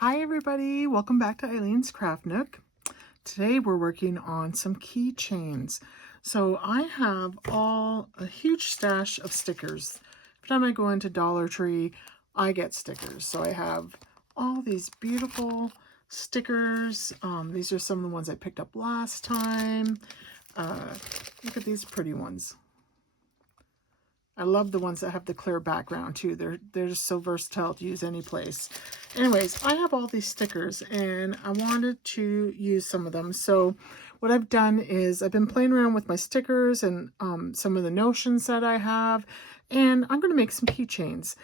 Hi everybody, welcome back to Eileen's Craft Nook. Today we're working on some keychains. So I have a huge stash of stickers. Every time I go into Dollar Tree, I get stickers. So I have all these beautiful stickers. These are some of the ones I picked up last time. Look at these pretty ones. I love the ones that have the clear background too. They're just so versatile to use any place. Anyways, I have all these stickers and I wanted to use some of them. So what I've done is I've been playing around with my stickers and some of the notions that I have. And I'm going to make some keychains.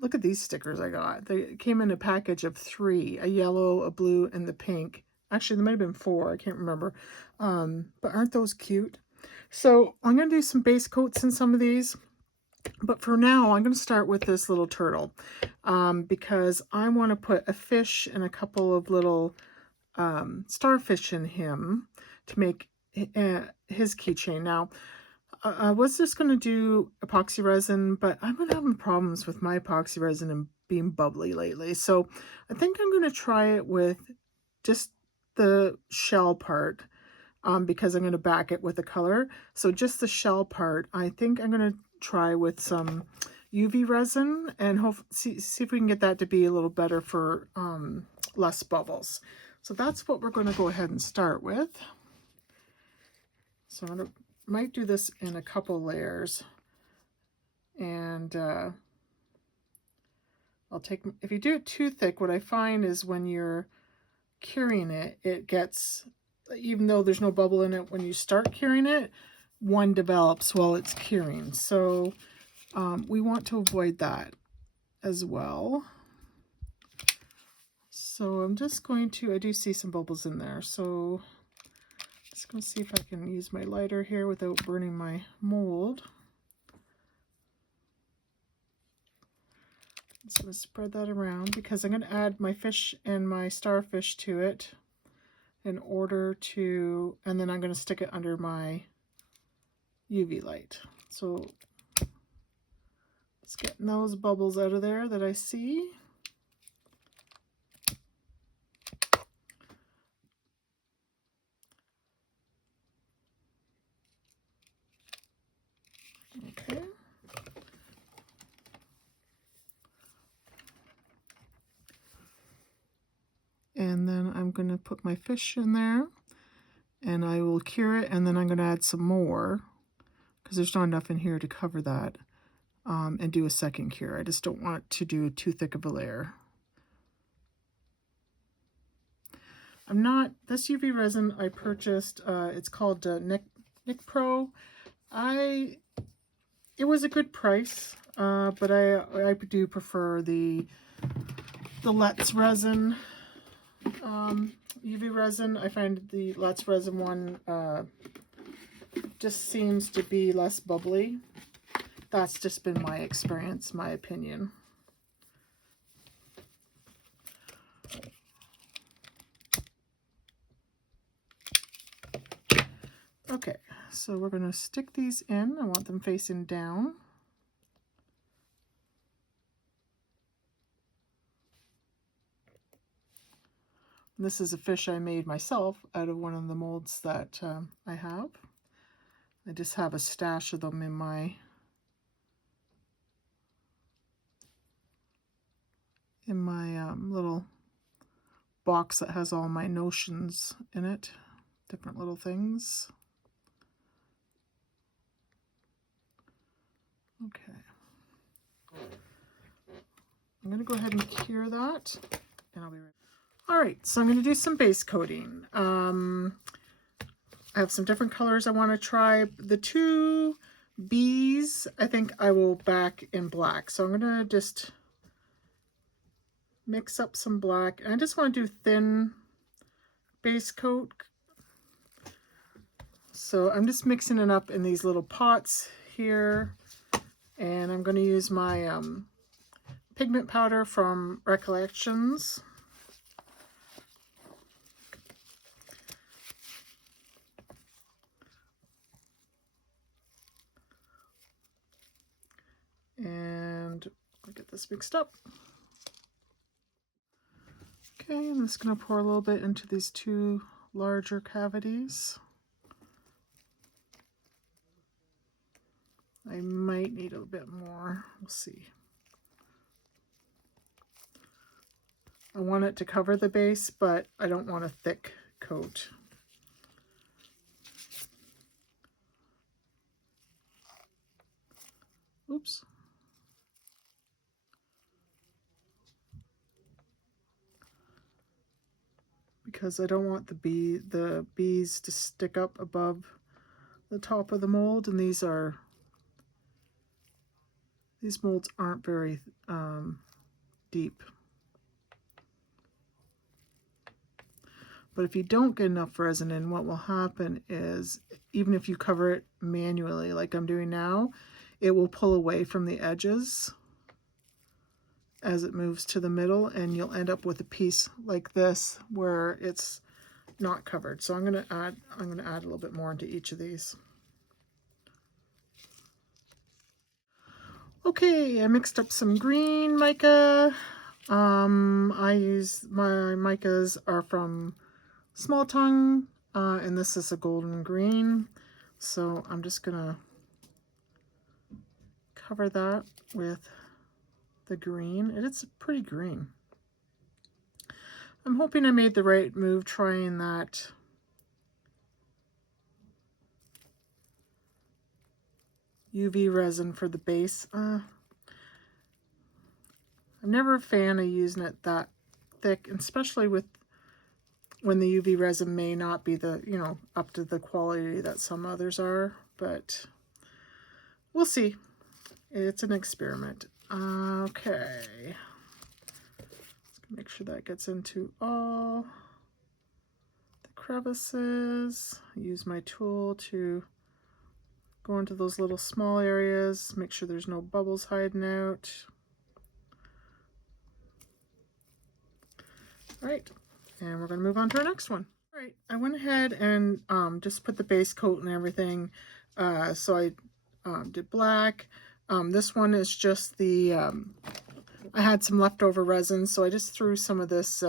Look at these stickers I got. They came in a package of 3, a yellow, a blue, and the pink. Actually, there might have been 4. I can't remember. But aren't those cute? So I'm going to do some base coats in some of these, but for now I'm going to start with this little turtle because I want to put a fish and a couple of little starfish in him to make his keychain. Now, I was just going to do epoxy resin, but I've been having problems with my epoxy resin and being bubbly lately. So I think I'm going to try it with just the shell part. Because I'm going to back it with a color. So just the shell part, I think I'm going to try with some UV resin and see if we can get that to be a little better for less bubbles. So that's what we're going to go ahead and start with. So I might do this in a couple layers. And I'll take, if you do it too thick, what I find is when you're curing it, it gets, even though there's no bubble in it when you start curing it, one develops while it's curing. So we want to avoid that as well. So I'm just going to, I do see some bubbles in there. So I'm just going to see if I can use my lighter here without burning my mold. So I'm going to spread that around because I'm going to add my fish and my starfish to it in order to, and then I'm going to stick it under my UV light. So let's get those bubbles out of there that I see. Okay. And then I'm going to put my fish in there and I will cure it, and then I'm going to add some more because there's not enough in here to cover that, and do a second cure. I just don't want to do too thick of a layer. This UV resin I purchased, it's called Nick Pro. It was a good price, but I do prefer the Let's resin, UV resin. I find the Let's resin one just seems to be less bubbly. That's just been my experience, my opinion. Okay, so we're going to stick these in. I want them facing down. This is a fish I made myself out of one of the molds that I have. I just have a stash of them in my little box that has all my notions in it, different little things. Okay. I'm going to go ahead and cure that, and I'll be ready. All right, so I'm going to do some base coating. I have some different colors I want to try. The 2 bees, I think I will back in black. So I'm going to just mix up some black. I just want to do thin base coat. So I'm just mixing it up in these little pots here. And I'm going to use my pigment powder from Recollections. And I'll get this mixed up. Okay, I'm just going to pour a little bit into these two larger cavities. I might need a bit more. We'll see. I want it to cover the base, but I don't want a thick coat. Oops. Because I don't want the bees to stick up above the top of the mold, and these molds aren't very deep. But if you don't get enough resin in, what will happen is, even if you cover it manually like I'm doing now, it will pull away from the edges as it moves to the middle, and you'll end up with a piece like this where it's not covered. So I'm going to add a little bit more into each of these. Okay, I mixed up some green mica. I use my micas are from Small Tongue, and this is a golden green. So I'm just gonna cover that with the green. It's pretty green. I'm hoping I made the right move trying that UV resin for the base. I'm never a fan of using it that thick, especially with when the UV resin may not be up to the quality that some others are, but we'll see. It's an experiment. Okay. Let's make sure that gets into all the crevices. Use my tool to go into those little small areas, make sure there's no bubbles hiding out. All right, and we're going to move on to our next one. All right, I went ahead and just put the base coat and everything. So I did black. This one is just the, I had some leftover resin, so I just threw some of this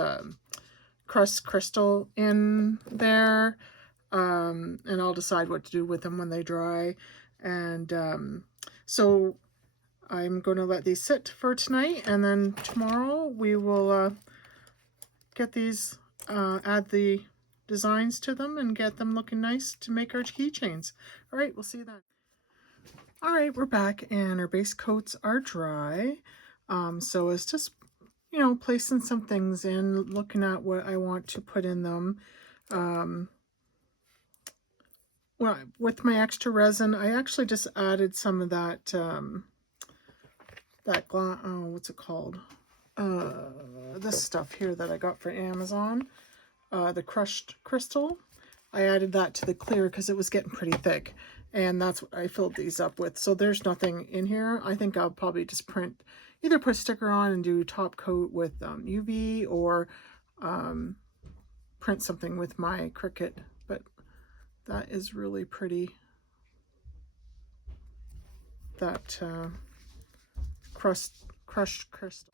crust crystal in there, and I'll decide what to do with them when they dry. And so I'm going to let these sit for tonight, and then tomorrow we will get these, add the designs to them and get them looking nice to make our keychains. All right, we'll see you then. All right, we're back, and our base coats are dry. So it's just, placing some things in, looking at what I want to put in them. Well, with my extra resin, I actually just added some of that, what's it called? This stuff here that I got for Amazon, the crushed crystal. I added that to the clear because it was getting pretty thick, and that's what I filled these up with. So there's nothing in here. I think I'll probably just either put a sticker on and do top coat with UV, or print something with my Cricut. But that is really pretty. That crushed crystal.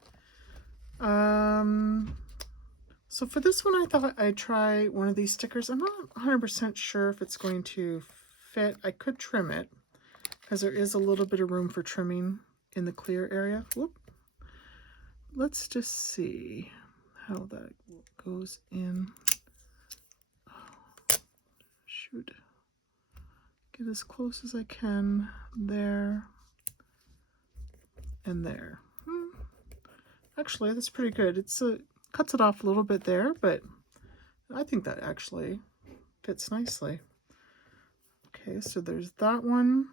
So for this one, I thought I'd try one of these stickers. I'm not 100% sure if it's going to fit. I could trim it because there is a little bit of room for trimming in the clear area. Whoop. Let's just see how that goes in. Oh, shoot. Get as close as I can there and there. Actually, that's pretty good. It's cuts it off a little bit there, but I think that actually fits nicely. Okay, so there's that one.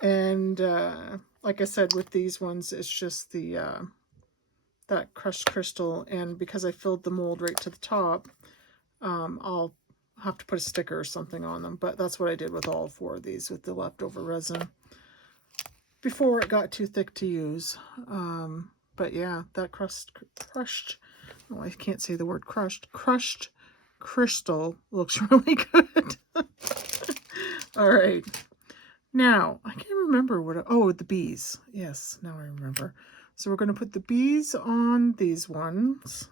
And like I said, with these ones, it's just the that crushed crystal, and because I filled the mold right to the top, I'll have to put a sticker or something on them. But that's what I did with all 4 of these with the leftover resin before it got too thick to use. But yeah, that crushed, oh, I can't say the word crushed crystal looks really good. All right. Now, I can't remember the bees. Yes, now I remember. So we're going to put the bees on these ones.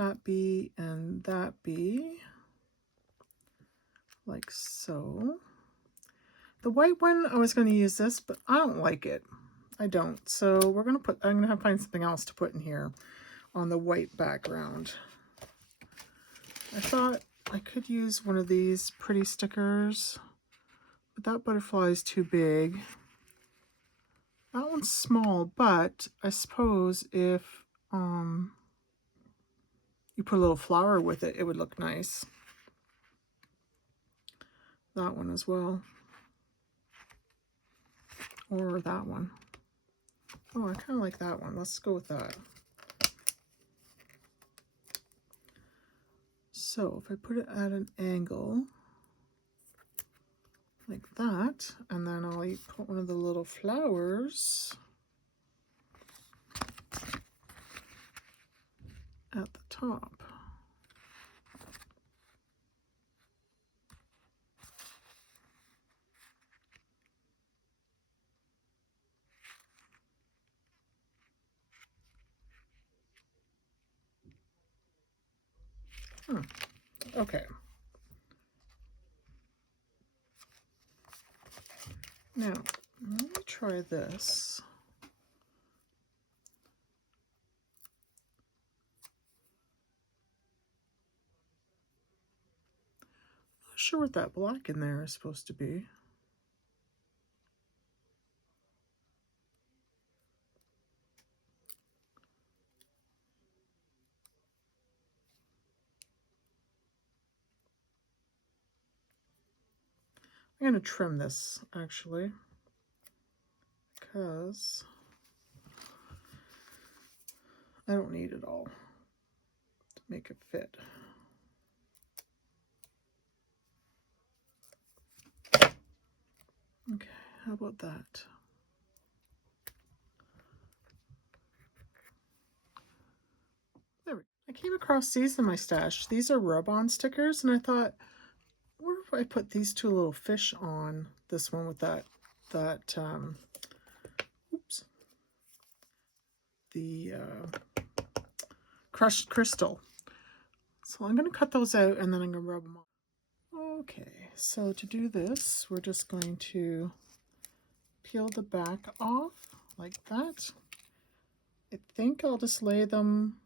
that be and that be, like so. The white one, I was going to use this, but I don't like it. I don't. So we're going to put, I'm going to have to find something else to put in here on the white background. I thought I could use one of these pretty stickers, but that butterfly is too big. That one's small, but I suppose if you put a little flower with it, it would look nice. That one as well. Or that one. Oh, I kind of like that one. Let's go with that. So if I put it at an angle like that, and then I'll put one of the little flowers at the top. Okay. Now, let me try this. Not sure what that black in there is supposed to be. I'm going to trim this, actually, because I don't need it all to make it fit. Okay, how about that? There we go. I came across these in my stash. These are rub-on stickers, and I thought, what if I put these two little fish on this one with that oops, the crushed crystal. So I'm going to cut those out and then I'm going to rub them on. Okay, so to do this, we're just going to peel the back off like that. I think I'll just lay them,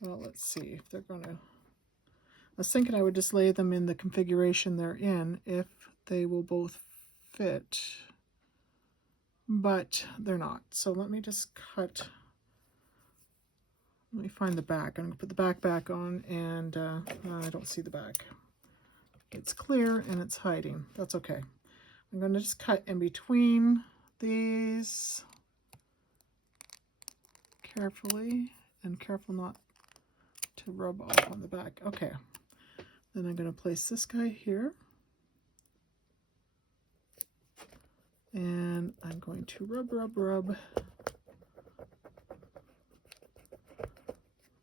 well, let's see if they're going to, I was thinking I would just lay them in the configuration they're in if they will both fit, but they're not. So let me just cut, let me find the back. I'm going to put the back on, and I don't see the back. It's clear and it's hiding. That's okay. I'm going to just cut in between these carefully, and careful not to rub off on the back. Okay. Then I'm going to place this guy here. And I'm going to rub. I'm going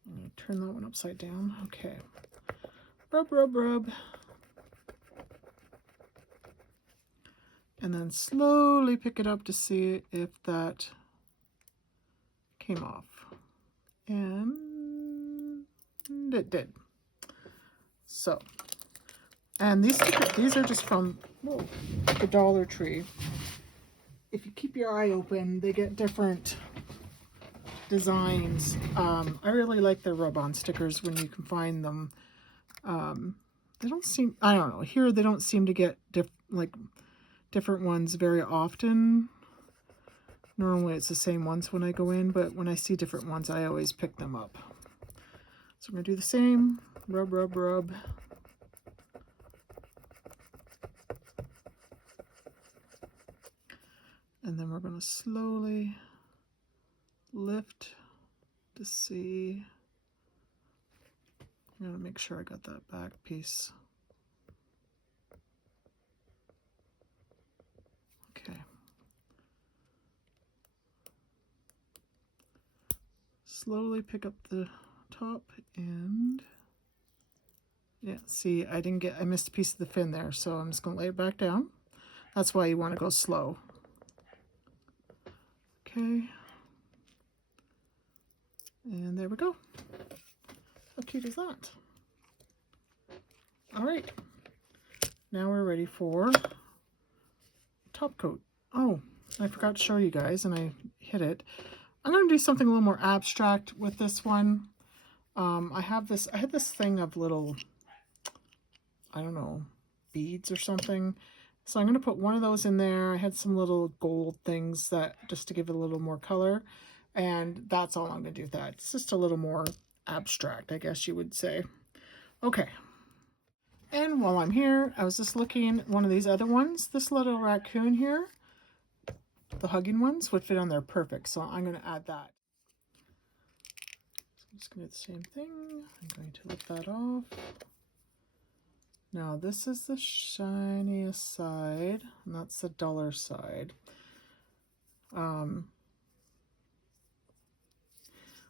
to turn that one upside down. Okay. Rub. And then slowly pick it up to see if that came off. And it did. So, and these are just from the Dollar Tree. If you keep your eye open, they get different designs. I really like their rub-on stickers when you can find them. They don't seem, I don't know, here they don't seem to get different ones very often. Normally it's the same ones when I go in, but when I see different ones, I always pick them up. So I'm going to do the same, rub. And then we're going to slowly lift to see. I'm going to make sure I got that back piece. Okay. Slowly pick up the top and yeah, see, I missed a piece of the fin there, so I'm just going to lay it back down. That's why you want to go slow. Okay. And there we go. How cute is that? All right, now we're ready for top coat. Oh, I forgot to show you guys and I hit it. I'm going to do something a little more abstract with this one. I had this thing of little, I don't know, beads or something. So I'm going to put one of those in there. I had some little gold things that just to give it a little more color. And that's all I'm going to do with that. It's just a little more abstract, I guess you would say. Okay. And while I'm here, I was just looking at one of these other ones. This little raccoon here, the hugging ones, would fit on there perfect. So I'm going to add that. So I'm just going to do the same thing. I'm going to lift that off. Now this is the shiniest side, and that's the duller side.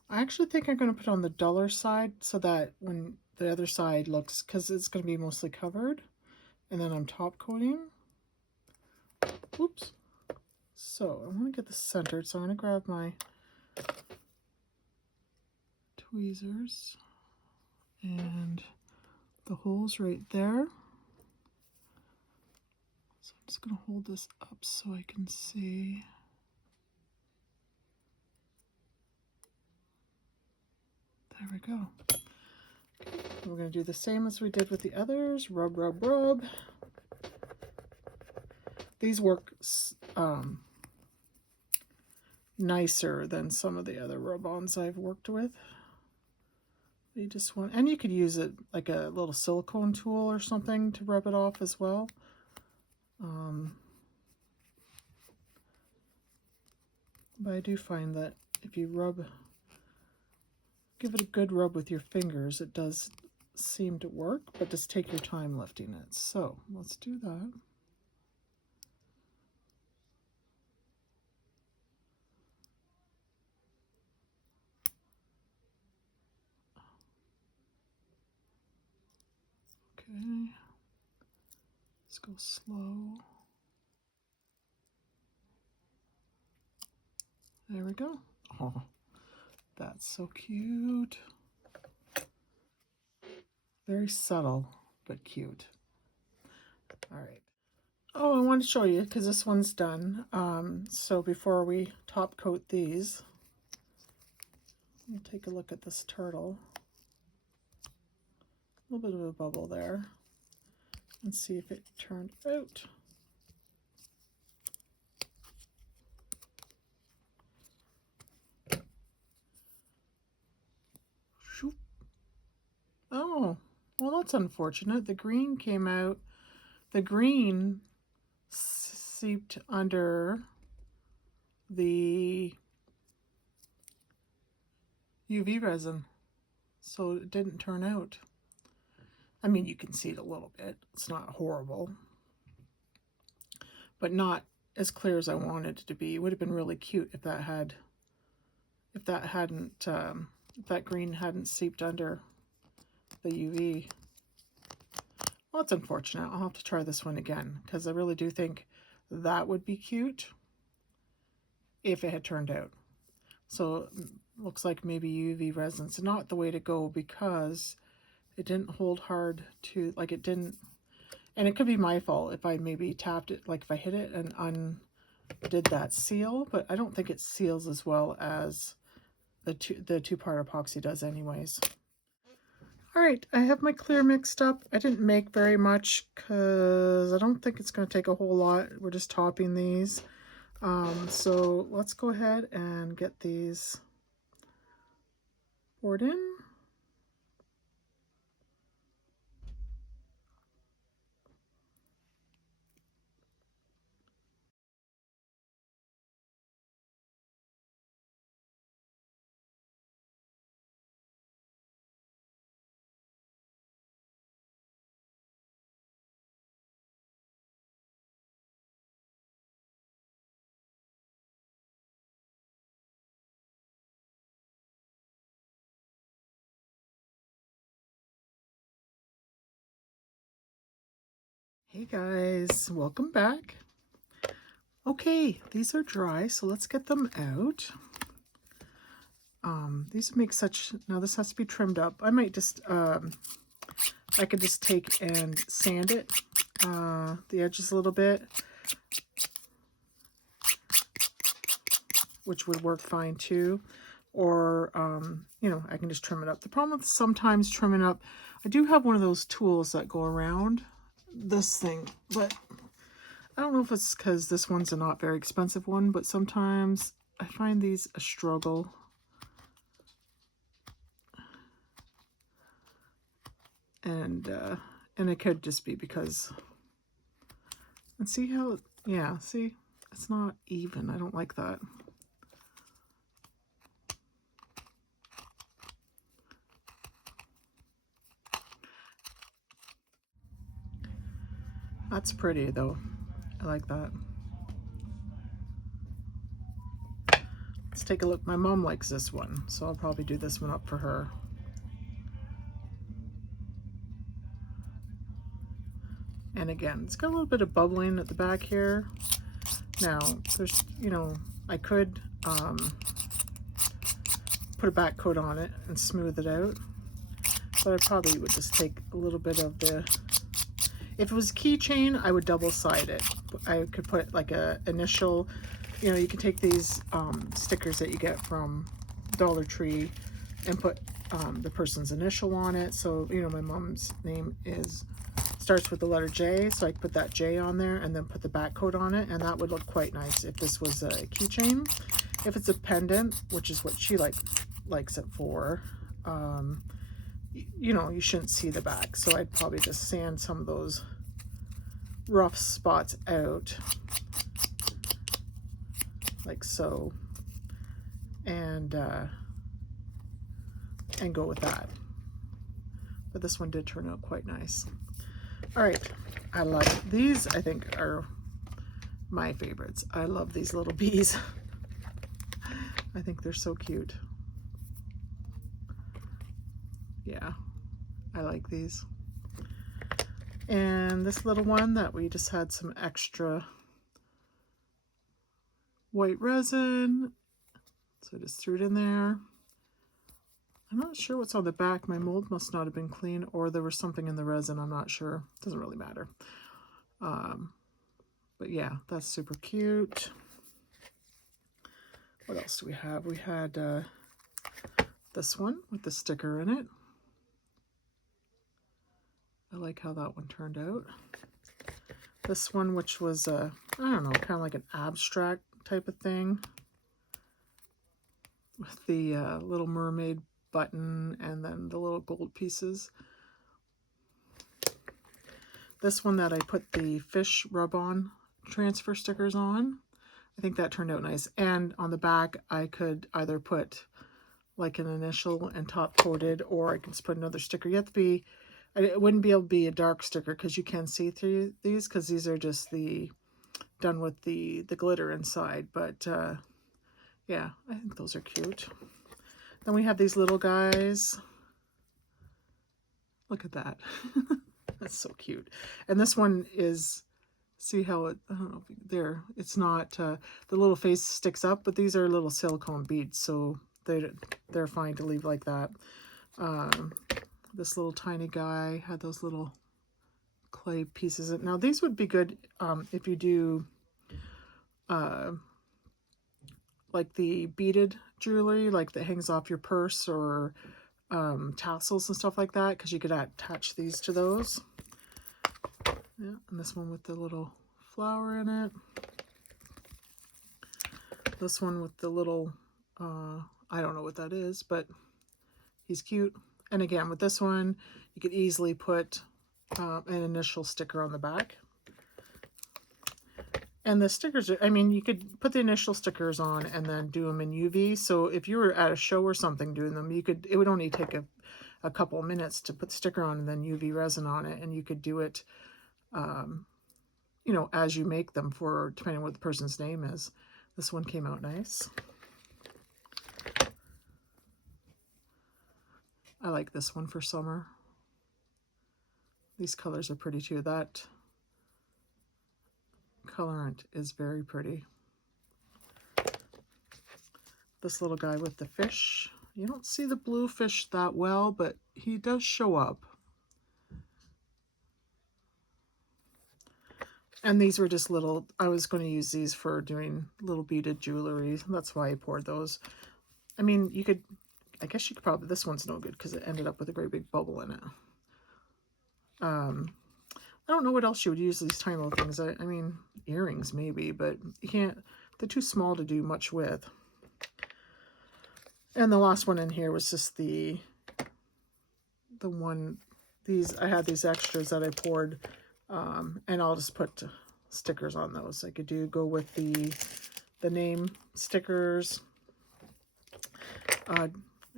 I actually think I'm going to put on the duller side so that when the other side looks, because it's going to be mostly covered, and then I'm top coating. Oops. So I want to get this centered, so I'm going to grab my tweezers and the holes right there. So I'm just going to hold this up so I can see. There we go. We're going to do the same as we did with the others. Rub, rub, rub. These work nicer than some of the other rub-ons I've worked with. You just want, and you could use it like a little silicone tool or something to rub it off as well. But I do find that if you give it a good rub with your fingers, it does seem to work, but just take your time lifting it. So let's do that. Okay, let's go slow. There we go. Oh, that's so cute. Very subtle, but cute. All right. Oh, I want to show you because this one's done. So before we top coat these, we'll take a look at this turtle. A little bit of a bubble there. And see if it turned out. Shoop. Oh, well, that's unfortunate. The green came out. The green seeped under the UV resin, so it didn't turn out. I mean, you can see it a little bit. It's not horrible, but not as clear as I wanted it to be. It would have been really cute if that green hadn't seeped under the UV. Well, it's unfortunate. I'll have to try this one again because I really do think that would be cute if it had turned out. So looks like maybe UV resin's not the way to go because it didn't hold hard to, like it didn't, and it could be my fault if I maybe tapped it, like if I hit it and undid that seal, but I don't think it seals as well as the two-part epoxy does anyways. All right, I have my clear mixed up. I didn't make very much because I don't think it's going to take a whole lot. We're just topping these. So let's go ahead and get these poured in. Hey guys, welcome back. Okay, these are dry, so let's get them out. These make such, now this has to be trimmed up. I might just, I could just take and sand it, the edges a little bit, which would work fine too. Or, you know, I can just trim it up. The problem with sometimes trimming up, I do have one of those tools that go around this thing, but I don't know if it's because this one's a not very expensive one, but sometimes I find these a struggle. And it could just be because, and see how, yeah, see, it's not even. I don't like that. That's pretty though. I like that. Let's take a look. My mom likes this one, so I'll probably do this one up for her. And again, it's got a little bit of bubbling at the back here. Now, there's, you know, I could put a back coat on it and smooth it out, but I probably would just take a little bit of the, if it was a keychain, I would double side it. I could put like a initial, you know, you can take these stickers that you get from Dollar Tree and put the person's initial on it. So, you know, my mom's name starts with the letter J, so I put that J on there and then put the back coat on it, and that would look quite nice if this was a keychain. If it's a pendant, which is what she likes it for, you know, you shouldn't see the back, so I'd probably just sand some of those rough spots out like so, and go with that. But this one did turn out quite nice. All right, I love it. These, I think, are my favorites. I love these little bees. I think they're so cute. Yeah, I like these. And this little one that we just had some extra white resin, so I just threw it in there. I'm not sure what's on the back. My mold must not have been clean, or there was something in the resin. I'm not sure. Doesn't really matter. But yeah, that's super cute. What else do we have? We had this one with the sticker in it. I like how that one turned out. This one, which was, I don't know, kind of like an abstract type of thing, with the little mermaid button and then the little gold pieces. This one that I put the fish rub-on transfer stickers on, I think that turned out nice. And on the back, I could either put like an initial and top coated, or I can just put another sticker. You have to be, it wouldn't be able to be a dark sticker because you can see through these, because these are just done with the glitter inside. But yeah, I think those are cute. Then we have these little guys. Look at that. That's so cute. And this one is, see how it, I don't know, there, it's not, the little face sticks up, but these are little silicone beads, so they're fine to leave like that. This little tiny guy had those little clay pieces. Now these would be good if you do like the beaded jewelry, like that hangs off your purse, or tassels and stuff like that, because you could attach these to those. Yeah, and this one with the little flower in it. This one with the little, I don't know what that is, but he's cute. And again, with this one, you could easily put an initial sticker on the back. And the stickers are, I mean, you could put the initial stickers on and then do them in UV. So if you were at a show or something doing them, you could, it would only take a couple of minutes to put the sticker on and then UV resin on it. And you could do it, you know, as you make them, for depending on what the person's name is. This one came out nice. I like this one for summer. These colors are pretty too. That colorant is very pretty. This little guy with the fish, You don't see the bluefish that well, but he does show up. And these were just little, I was going to use these for doing little beaded jewelry. That's why I poured those. I mean, you could, I guess you could probably, this one's no good because it ended up with a great big bubble in it. I don't know what else you would use these tiny little things. I mean, earrings maybe, but you can't, they're too small to do much with. And the last one in here was just the one, I had these extras that I poured, and I'll just put stickers on those. I could go with the name stickers.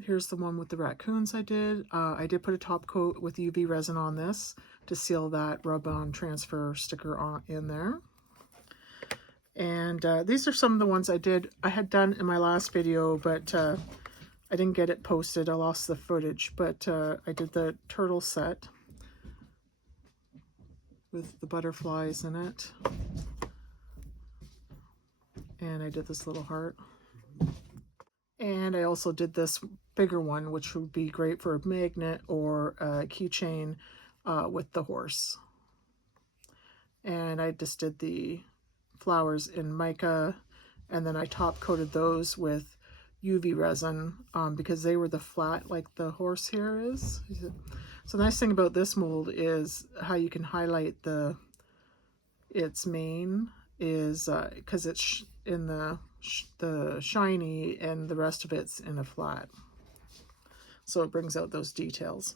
Here's the one with the raccoons I did. I did put a top coat with UV resin on this to seal that rub-on transfer sticker in there. And these are some of the ones I had done in my last video, but I didn't get it posted. I lost the footage, but I did the turtle set with the butterflies in it. And I did this little heart. And I also did this bigger one, which would be great for a magnet or a keychain with the horse. And I just did the flowers in mica, and then I top coated those with UV resin because they were the flat like the horsehair is. So the nice thing about this mold is how you can highlight its mane is because it's in the shiny and the rest of it's in a flat. So it brings out those details.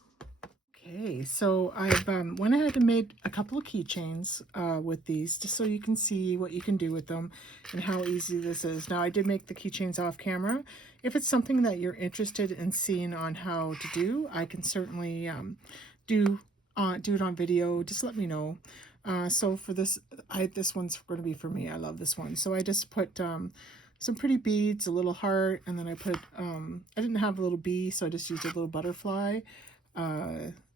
Okay, so I've went ahead and made a couple of keychains with these, just so you can see what you can do with them and how easy this is. Now, I did make the keychains off camera. If it's something that you're interested in seeing on how to do, I can certainly do it on video. Just let me know. So for this, this one's going to be for me. I love this one. So I just put some pretty beads, a little heart, and then I put, I didn't have a little bee, so I just used a little butterfly.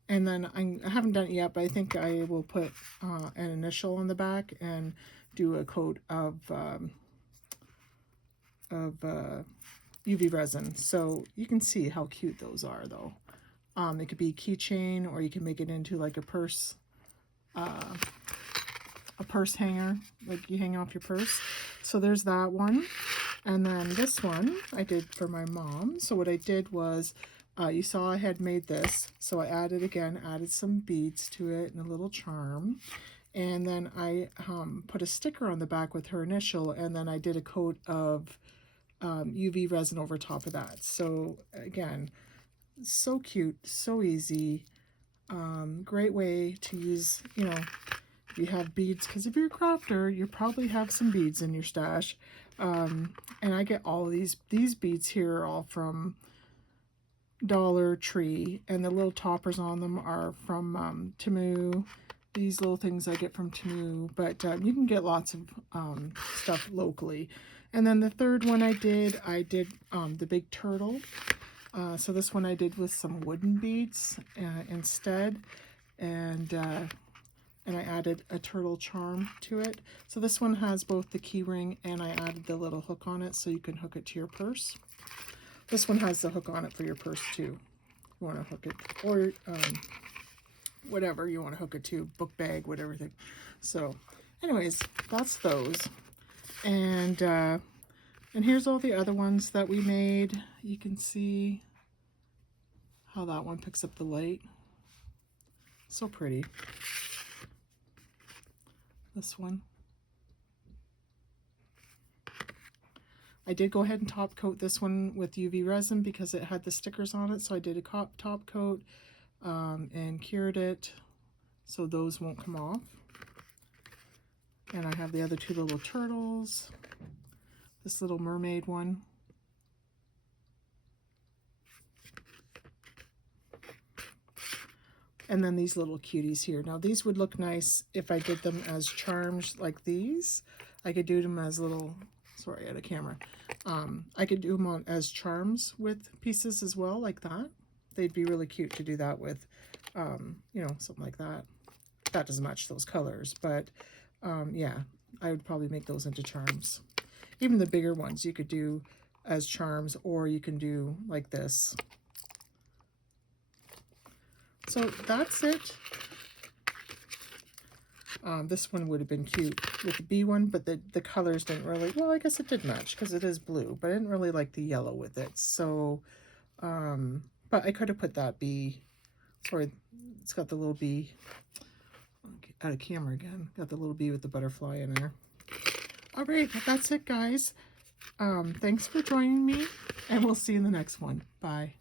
And then I haven't done it yet, but I think I will put an initial on the back and do a coat of UV resin. So you can see how cute those are, though. It could be a keychain, or you can make it into like a purse hanger, like you hang off your purse. So there's that one. And then this one I did for my mom. So what I did was, you saw I had made this, so I added some beads to it and a little charm. And then I put a sticker on the back with her initial, and then I did a coat of UV resin over top of that. So again, so cute, so easy. Great way to use, if you have beads, because if you're a crafter, you probably have some beads in your stash. And I get all of these beads here are all from Dollar Tree, and the little toppers on them are from Temu. These little things I get from Temu, but you can get lots of stuff locally. And then the third one I did the big turtle. So this one I did with some wooden beads instead, and I added a turtle charm to it. So this one has both the key ring, and I added the little hook on it so you can hook it to your purse. This one has the hook on it for your purse too. You want to hook it, or whatever you want to hook it to, book bag, whatever thing. So anyways, that's those. And here's all the other ones that we made. You can see how that one picks up the light. So pretty. This one. I did go ahead and top coat this one with UV resin because it had the stickers on it. So I did a top coat and cured it so those won't come off. And I have the other two little turtles. This little mermaid one. And then these little cuties here. Now these would look nice if I did them as charms like these. I could do them as little, sorry, out of camera. I could do them as charms with pieces as well, like that. They'd be really cute to do that with, something like that. That doesn't match those colors, but yeah, I would probably make those into charms. Even the bigger ones, you could do as charms, or you can do like this. So that's it. This one would have been cute with the bee one, but the colors didn't really, well, I guess it did match because it is blue, but I didn't really like the yellow with it. So, but I could have put that bee, or it's got the little bee, out of camera again, got the little bee with the butterfly in there. All right, that's it, guys. Thanks for joining me, and we'll see you in the next one. Bye.